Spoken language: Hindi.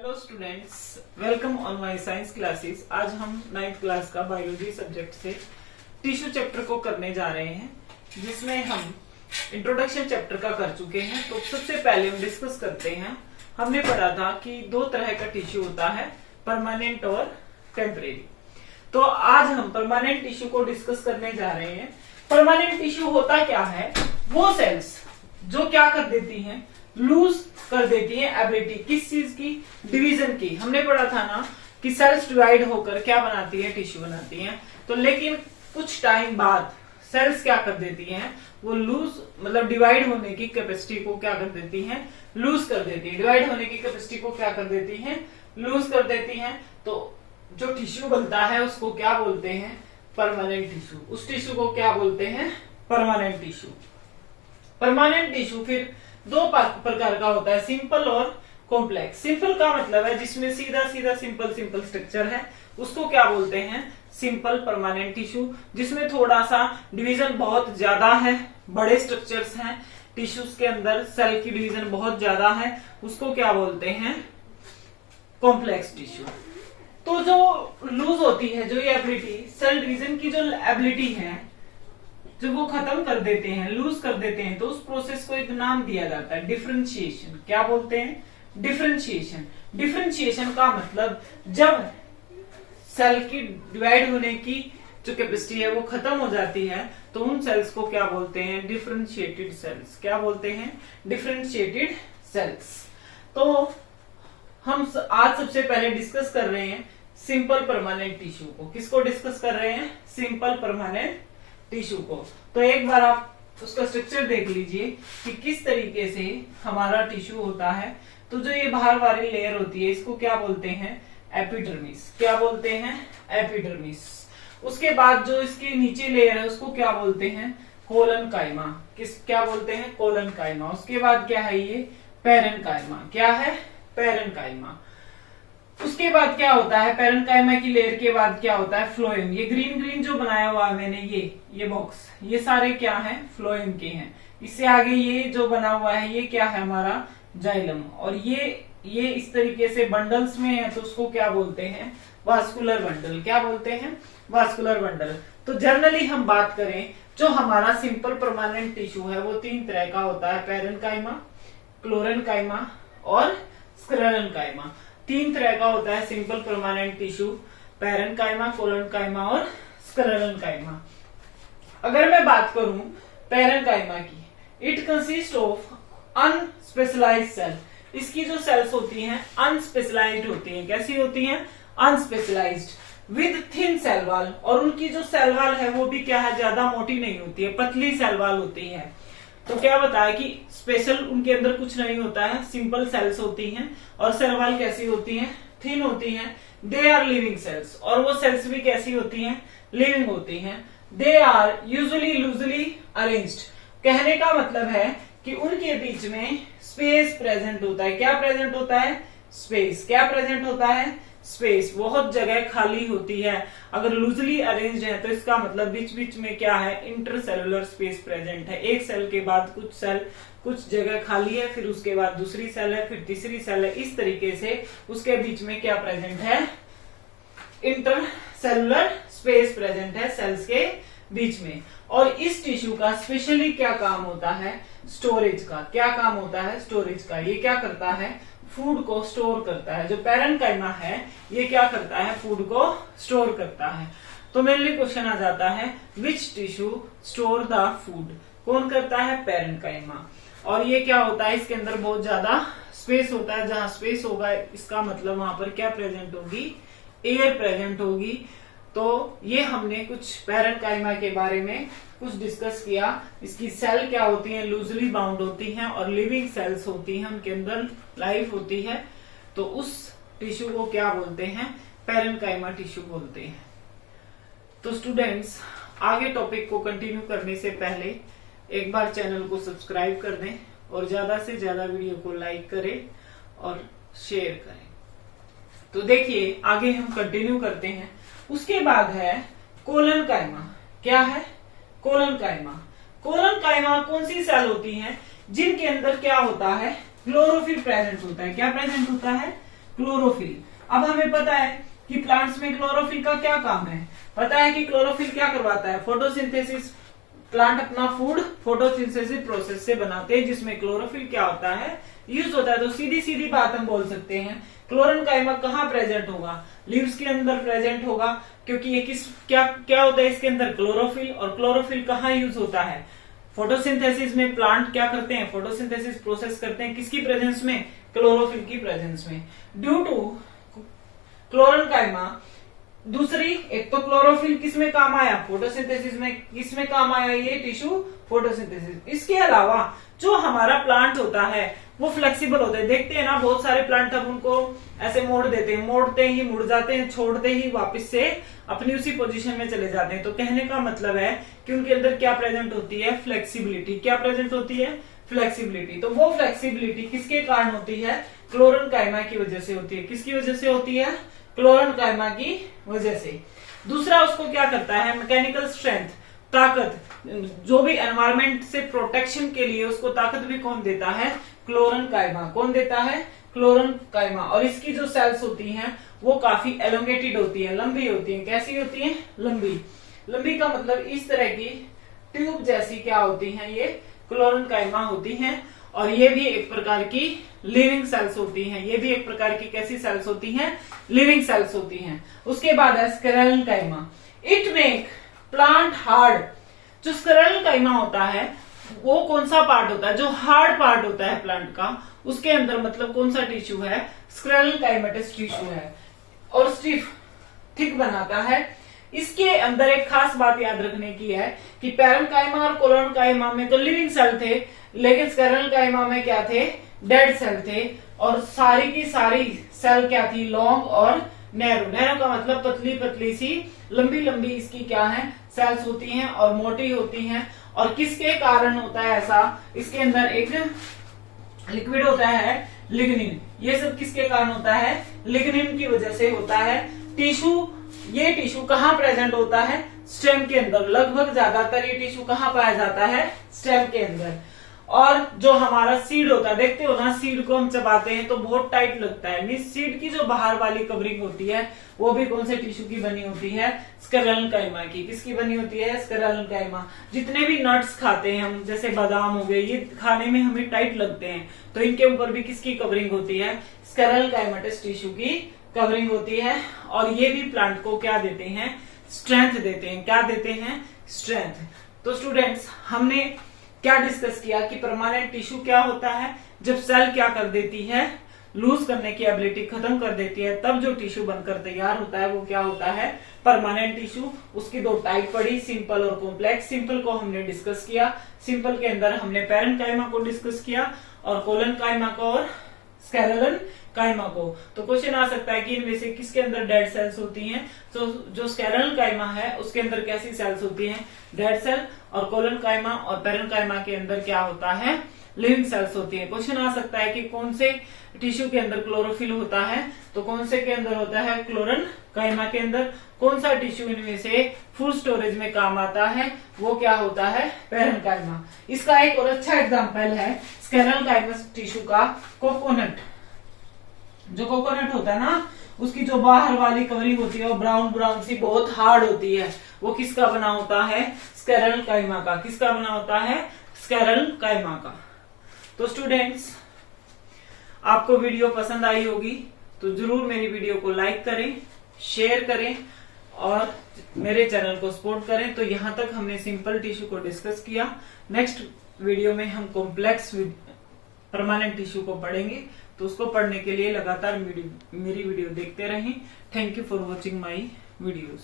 Hello students, welcome on my science classes. आज हम 9th क्लास का बायोलॉजी सब्जेक्ट से टिश्यू चैप्टर को करने जा रहे हैं, जिसमें हम इंट्रोडक्शन चैप्टर का कर चुके हैं। तो सबसे पहले हम डिस्कस करते हैं। हमने पढ़ा था कि दो तरह का टिश्यू होता है, परमानेंट और टेम्परेरी। तो आज हम परमानेंट टिश्यू को डिस्कस करने जा रहे हैं। परमानेंट टिश्यू होता क्या है? वो सेल्स जो क्या कर देती हैं, लूज कर देती है एबिलिटी किस चीज की? डिवीजन की। हमने पढ़ा था ना कि सेल्स डिवाइड होकर क्या बनाती है? टिश्यू बनाती हैं। तो लेकिन कुछ टाइम बाद सेल्स क्या कर देती हैं? वो लूज मतलब डिवाइड होने की कैपेसिटी को क्या कर देती हैं? लूज कर देती है। डिवाइड होने की कैपेसिटी को क्या कर देती हैं? लूज कर देती हैं। तो जो टिश्यू बनता है उसको क्या बोलते हैं? Permanent tissue. उस टिश्यू को क्या बोलते हैं? Permanent tissue. परमानेंट टिश्यू फिर दो प्रकार का होता है, सिंपल और कॉम्प्लेक्स। सिंपल का मतलब है जिसमें सीधा सीधा सिंपल स्ट्रक्चर है, उसको क्या बोलते हैं? Simple permanent tissue. जिसमें थोड़ा सा डिवीजन बहुत ज्यादा है, बड़े स्ट्रक्चर्स हैं टिश्यूज के अंदर, सेल की डिवीजन बहुत ज्यादा है, उसको क्या बोलते हैं? Complex tissue. तो जो लूज होती है, जो ये एबिलिटी, सेल डिवीजन की जो एबिलिटी है, जब वो खत्म कर देते हैं, लूज कर देते हैं, तो उस प्रोसेस को एक नाम दिया जाता है, डिफरेंशिएशन। क्या बोलते हैं? डिफरेंशिएशन। डिफरेंशिएशन का मतलब जब सेल की डिवाइड होने की जो कैपेसिटी है वो खत्म हो जाती है, तो उन सेल्स को क्या बोलते हैं? Differentiated sales. क्या बोलते हैं? Differentiated sales. तो हम आज सबसे पहले डिस्कस कर रहे हैं सिंपल परमानेंट टिश्यू को। किसको डिस्कस कर रहे हैं? सिंपल परमानेंट टिश्यू को। तो एक बार आप उसका स्ट्रक्चर देख लीजिए कि किस तरीके से हमारा टिश्यू होता है। तो जो ये बाहर वाली लेयर होती है, इसको क्या बोलते हैं? एपिडर्मिस। क्या बोलते हैं? एपिडर्मिस। उसके बाद जो इसकी नीचे लेयर है उसको क्या बोलते हैं? कोलनकाइमा। क्या बोलते हैं? कोलनकाइमा। उसके बाद क्या है ये? पेरेन्काइमा। क्या है? पेरेन्काइमा। उसके बाद क्या होता है? पेरेन्काइमा की लेयर के बाद क्या होता है? फ्लोएम। ये ग्रीन ग्रीन जो बनाया हुआ है मैंने, ये बॉक्स, ये सारे क्या हैं? फ्लोएम के हैं। इससे आगे ये जो बना हुआ है, ये क्या है? हमारा जाइलम। और ये इस तरीके से बंडल्स में है, तो उसको क्या बोलते हैं? Vascular bundle. क्या बोलते हैं? Vascular bundle. तो जनरली हम बात करें, जो हमारा सिंपल परमानेंट टिश्यू है वो तीन तरह का होता है, पेरेन्काइमा, क्लोरेन्काइमा और स्क्लेरेन्काइमा। तीन तरह का होता है simple permanent tissue, parenchyma, collenchyma और स्क्लेरेन्काइमा। अगर मैं बात करूं पेरेन्काइमा की, इट कंसिस्ट ऑफ अनस्पेशलाइज्ड सेल। इसकी जो सेल्स होती हैं अनस्पेशलाइज्ड होती हैं। कैसी होती हैं? अनस्पेशलाइज्ड, विद थिन सेल वॉल। और उनकी जो सेल वॉल है वो भी क्या है? ज्यादा मोटी नहीं होती है, पतली सेल वॉल होती है। तो क्या बताया कि स्पेशल उनके अंदर कुछ नहीं होता है, सिंपल सेल्स होती हैं। और सेल वॉल कैसी होती हैं? थिन होती हैं। They are living cells. और वो सेल्स भी कैसी होती हैं? लिविंग होती हैं। They are usually loosely arranged. कहने का मतलब है कि उनके बीच में स्पेस प्रेजेंट होता है। क्या प्रेजेंट होता है? स्पेस। क्या प्रेजेंट होता है? स्पेस। बहुत जगह खाली होती है। अगर लूजली अरेंज्ड है तो इसका मतलब बीच बीच में क्या है? इंटरसेलुलर स्पेस प्रेजेंट है। एक सेल के बाद कुछ जगह खाली है, फिर उसके बाद दूसरी सेल है, फिर तीसरी सेल है। इस तरीके से उसके बीच में क्या प्रेजेंट है? इंटरसेलुलर स्पेस प्रेजेंट है सेल्स के बीच में। और इस टिश्यू का स्पेशली क्या काम होता है? स्टोरेज का। क्या काम होता है? स्टोरेज का। ये क्या करता है? फूड को स्टोर करता है। जो पेरेन्काइमा है ये क्या करता है? फूड को स्टोर करता है। तो मेनली क्वेश्चन आ जाता है, विच टिश्यू स्टोर द फूड? कौन करता है? पेरेन्काइमा। और ये क्या होता है? इसके अंदर बहुत ज्यादा स्पेस होता है। जहां स्पेस होगा इसका मतलब वहां पर क्या प्रेजेंट होगी? एयर प्रेजेंट होगी। तो ये हमने कुछ पेरेन्काइमा के बारे में कुछ डिस्कस किया। इसकी सेल क्या होती हैं? लूजली बाउंड होती हैं और लिविंग सेल्स होती हैं, उनके अंदर लाइफ होती है। तो उस टिश्यू को क्या बोलते हैं? पेरेन्काइमा टिश्यू बोलते हैं। तो स्टूडेंट्स, आगे टॉपिक को कंटिन्यू करने से पहले एक बार चैनल को सब्सक्राइब कर दें और ज्यादा से ज्यादा वीडियो को लाइक करें और शेयर करें। तो देखिए आगे हम कंटिन्यू करते हैं। उसके बाद है कोलनकाइमा। क्या है? कोलनकाइमा। कोलनकाइमा कौन सी सेल होती हैं जिनके अंदर क्या होता है? क्लोरोफिल प्रेजेंट होता है। क्या प्रेजेंट होता है? क्लोरोफिल। अब हमें पता है कि प्लांट्स में क्लोरोफिल का क्या काम है। पता है कि क्लोरोफिल क्या करवाता है, फोटोसिंथेसिस। प्लांट अपना फूड फोटोसिंथेसिस प्रोसेस से बनाते हैं, जिसमें क्लोरोफिल क्या होता है, यूज होता है। तो सीधी सीधी बात हम बोल सकते हैं, क्लोरन काइमा कहाँ प्रेजेंट होगा, लीव्स के अंदर प्रेजेंट होगा, क्योंकि ये क्या होता है इसके अंदर, क्लोरोफिल। और क्लोरोफिल कहाँ यूज होता है, फोटोसिंथेसिस में। प्लांट क्या करते हैं, फोटोसिंथेसिस प्रोसेस करते हैं, किसकी प्रेजेंस में, क्लोरोफिल की प्रेजेंस में। ड्यू टू क्लोरन काइमा, दूसरी एक तो क्लोरोफिल किसमें काम आया, फोटोसिंथेसिस में। किसमें काम आया ये टिश्यू, फोटोसिंथेसिस। इसके अलावा जो हमारा प्लांट होता है वो फ्लेक्सिबल होते हैं। देखते हैं ना बहुत सारे प्लांट, अब उनको ऐसे मोड़ देते हैं, मोड़ते ही मुड़ जाते हैं, छोड़ते ही वापस से अपनी उसी पोजीशन में चले जाते हैं। तो कहने का मतलब है कि उनके अंदर क्या प्रेजेंट होती है, फ्लेक्सिबिलिटी। क्या प्रेजेंट होती है, फ्लेक्सिबिलिटी। तो वो फ्लेक्सिबिलिटी किसके कारण होती है, क्लोरन काइमा की वजह से होती है। किसकी वजह से होती है, क्लोरन काइमा की वजह से। दूसरा उसको क्या करता है, मैकेनिकल स्ट्रेंथ, ताकत। जो भी एनवायरमेंट से प्रोटेक्शन के लिए उसको ताकत भी कौन देता है, क्लोरन काइमा। कौन देता है, क्लोरन काइमा। और इसकी जो सेल्स होती हैं वो काफी एलोंगेटेड होती है, लंबी होती है। कैसी होती है, लंबी। लंबी का मतलब इस तरह की ट्यूब जैसी क्या होती हैं, ये क्लोरन काइमा होती हैं। और ये भी एक प्रकार की लिविंग सेल्स होती हैं। ये भी एक प्रकार की कैसी सेल्स होती हैं, लिविंग सेल्स होती हैं। उसके बाद है sclerenchyma. It make plant hard. जो स्क्लेरल काइमा होता है वो कौन सा पार्ट होता है, जो हार्ड पार्ट होता है प्लांट का, उसके अंदर मतलब कौन सा टिश्यू है, स्क्लेरल काइमेटस टिश्यू है। और स्टिफ, थिक बनाता है। इसके अंदर एक खास बात याद रखने की है कि पैरेन्काइमा और कोलोनकाइमा में तो लिविंग सेल थे, लेकिन स्क्लेरल काइमा में क्या थे, डेड सेल थे। और सारी की सारी सेल क्या थी, लॉन्ग और नैरो। नैरो का मतलब पतली पतली सी, लंबी लंबी इसकी क्या है, सेल्स होती हैं और मोटी होती हैं। और किसके कारण होता है ऐसा, इसके अंदर एक लिक्विड होता है लिग्निन। ये सब किसके कारण होता है, लिग्निन की वजह से होता है। टिश्यू, ये टिश्यू कहाँ प्रेजेंट होता है, स्टेम के अंदर। लगभग ज्यादातर ये टिश्यू कहाँ पाया जाता है, स्टेम के अंदर। और जो हमारा सीड होता है, देखते हो ना, सीड को हम चबाते हैं तो बहुत टाइट लगता है। सीड की जो बाहर वाली कवरिंग होती है वो भी कौन से टिश्यू की बनी होती है, स्क्लेरल काइमा की। किसकी बनी होती है, स्क्लेरल काइमा। जितने भी नट्स खाते हैं हम, जैसे बादाम हो गए, ये खाने में हमें टाइट लगते हैं, तो इनके ऊपर भी किसकी कवरिंग होती है, स्क्लेरल काइमेटस टिश्यू की कवरिंग होती है। और ये भी प्लांट को क्या देते हैं, स्ट्रेंथ देते हैं। क्या देते हैं, स्ट्रेंथ। तो स्टूडेंट्स, हमने क्या डिस्कस किया कि परमानेंट टिश्यू क्या होता है, जब सेल क्या कर देती है, लूज करने की एबिलिटी खत्म कर देती है, तब जो टिश्यू बनकर तैयार होता है वो क्या होता है, परमानेंट टिश्यू। उसकी दो टाइप पड़ी, सिंपल और कॉम्प्लेक्स। सिंपल को हमने डिस्कस किया, सिंपल के अंदर हमने पैरेन्काइमा को डिस्कस किया और कोलोनकाइमा को और स्क्लेरल काइमा को। तो क्वेश्चन आ सकता है कि इनमें से किसके अंदर डेड सेल्स होती हैं। तो जो स्क्लेरल काइमा है उसके अंदर कैसी सेल्स होती हैं, डेड सेल। और कोलोनकाइमा और पैरेन्काइमा के अंदर क्या होता है, लिविंग सेल्स होती हैं। क्वेश्चन आ सकता है कि कौन से टिश्यू के अंदर क्लोरोफिल होता है, तो कौन से के अंदर होता है, क्लोरन काइमा के अंदर। कौन सा टिश्यू इनमें से फूड स्टोरेज में काम आता है, वो क्या होता है, पैरेन्काइमा। इसका एक और अच्छा एग्जांपल है स्क्लेरल काइमस टिश्यू का कोकोनट। जो कोकोनट होता है ना, उसकी जो बाहर वाली कवरिंग होती है वो ब्राउन ब्राउन सी बहुत हार्ड होती है। वो किसका बना होता है, स्क्लेरल काइमा का। किसका बना होता है, स्क्लेरल काइमा का। तो स्टूडेंट्स, आपको वीडियो पसंद आई होगी तो जरूर मेरी वीडियो को लाइक करें, शेयर करें और मेरे चैनल को सपोर्ट करें। तो यहाँ तक हमने सिंपल टिश्यू को डिस्कस किया। नेक्स्ट वीडियो में हम कॉम्प्लेक्स परमानेंट टिश्यू को पढ़ेंगे। तो उसको पढ़ने के लिए लगातार मेरी वीडियो देखते रहें। Thank you for watching my videos.